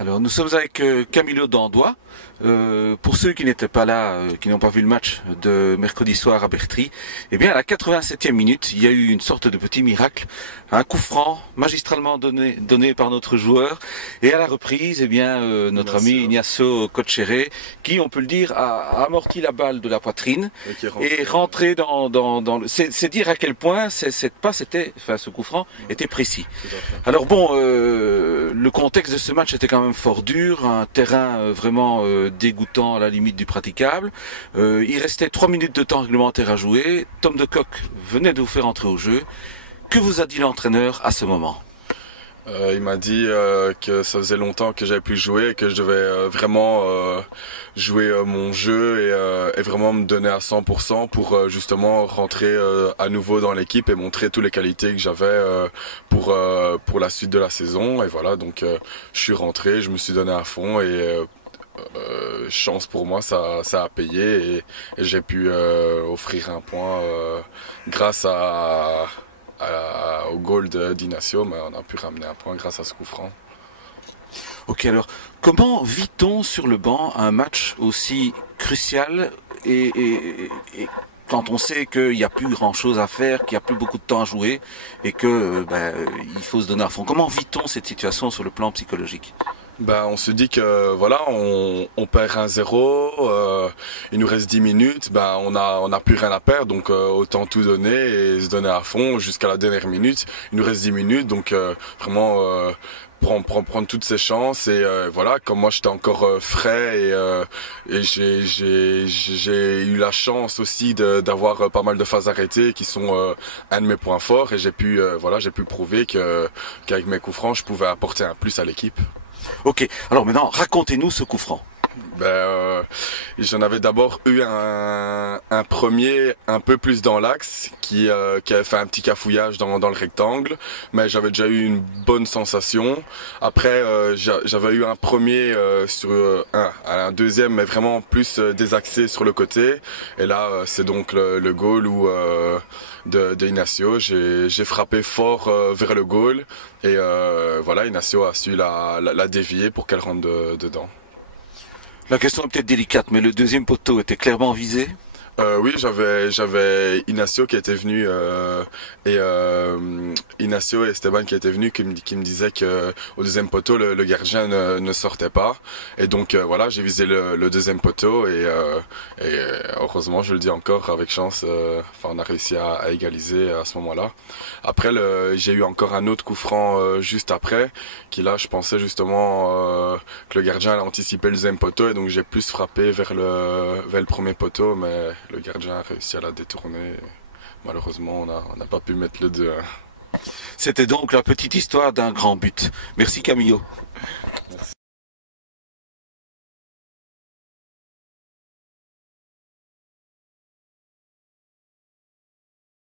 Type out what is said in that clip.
Alors nous sommes avec Camilo d'Andois. Pour ceux qui n'étaient pas là, qui n'ont pas vu le match de mercredi soir à Bertry, eh bien à la 87e minute, il y a eu une sorte de petit miracle, un coup franc magistralement donné par notre joueur, et à la reprise, eh bien notre ami Ignacio Cochere, qui on peut le dire a amorti la balle de la poitrine et rentré dans c'est dire à quel point cette passe était, enfin ce coup franc était précis. Alors bon, le contexte de ce match était quand même fort dur, un terrain vraiment dégoûtant à la limite du praticable. Il restait 3 minutes de temps réglementaire à jouer. Tom de Kock venait de vous faire entrer au jeu. Que vous a dit l'entraîneur à ce moment? Il m'a dit que ça faisait longtemps que j'avais plus joué et que je devais vraiment jouer mon jeu et vraiment me donner à 100% pour justement rentrer à nouveau dans l'équipe et montrer toutes les qualités que j'avais pour la suite de la saison. Et voilà, donc je suis rentré, je me suis donné à fond et chance pour moi, ça a payé et j'ai pu offrir un point grâce au goal d'Ignacio, mais on a pu ramener un point grâce à ce coup franc. Ok, alors comment vit-on sur le banc un match aussi crucial et quand on sait qu'il n'y a plus grand chose à faire, qu'il n'y a plus beaucoup de temps à jouer et que il faut se donner à fond? Comment vit-on cette situation sur le plan psychologique? On se dit que voilà, on perd 1-0, il nous reste 10 minutes, on a plus rien à perdre, donc autant tout donner et se donner à fond jusqu'à la dernière minute. Il nous reste 10 minutes, donc vraiment prendre toutes ses chances et voilà, comme moi j'étais encore frais et j'ai eu la chance aussi d'avoir pas mal de phases arrêtées qui sont un de mes points forts et j'ai pu prouver qu'avec mes coups francs je pouvais apporter un plus à l'équipe. Ok, alors maintenant racontez-nous ce coup franc. J'en avais d'abord eu un premier un peu plus dans l'axe qui avait fait un petit cafouillage dans le rectangle, mais j'avais déjà eu une bonne sensation. Après j'avais eu un premier sur un deuxième, mais vraiment plus désaxé sur le côté. Et là c'est donc le goal de Ignacio. J'ai frappé fort vers le goal et voilà, Ignacio a su la dévier pour qu'elle rentre dedans. La question est peut-être délicate, mais le deuxième poteau était clairement visé? Oui, j'avais Ignacio qui était venu Ignacio et Esteban qui étaient venus qui me disaient que au deuxième poteau le gardien ne sortait pas et donc voilà, j'ai visé le deuxième poteau et heureusement, je le dis encore avec chance, on a réussi à égaliser à ce moment-là. Après j'ai eu encore un autre coup franc juste après qui là je pensais justement que le gardien allait anticiper le deuxième poteau et donc j'ai plus frappé vers le premier poteau, mais le gardien a réussi à la détourner. Malheureusement, on n'a pas pu mettre le 2-1. C'était donc la petite histoire d'un grand but. Merci Camillo. Merci.